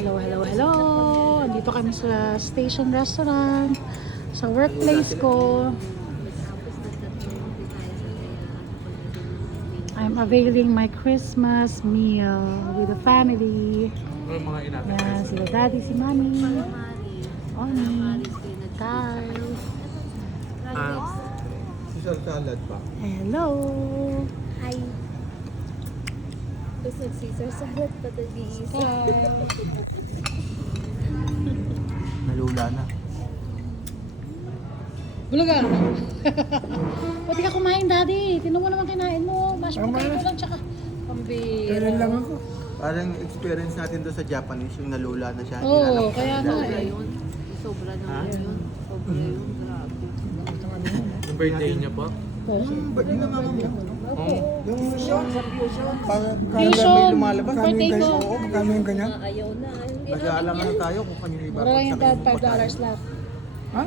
Hello, hello, hello. Andito kami sa Station Restaurant. Sa workplace ko. I'm availing my Christmas meal with the family. Yan, sila daddy, si mommy. Oni, Carl. Caesar salad pa. Hello. Hi. Tapos nag-Caesar salad pa ito di isa. Nalula na. Bulaga. Pwede ka kumain, daddy. Tinan mo naman kinain mo. Mashed potato lang, tsaka pambira. Kailan lang ako. Parang experience natin doon sa Japanese, yung nalula na siya. Oo, kaya nga Sobra eh. yun. Sobra naman yun. Sobra yun. Grabe. Yung birthday niya po? Ba't yun naman mo? Yung fusion, sa fusion. Para Fusion, may lumalabas. magkano yung potato. ganyan? Oo, magkano yung ganyan? Ayaw na. Hindi Nag-aalangan namin yan. tayo kung kanino Mura lang yung ibabagsak $5 lang. Ha?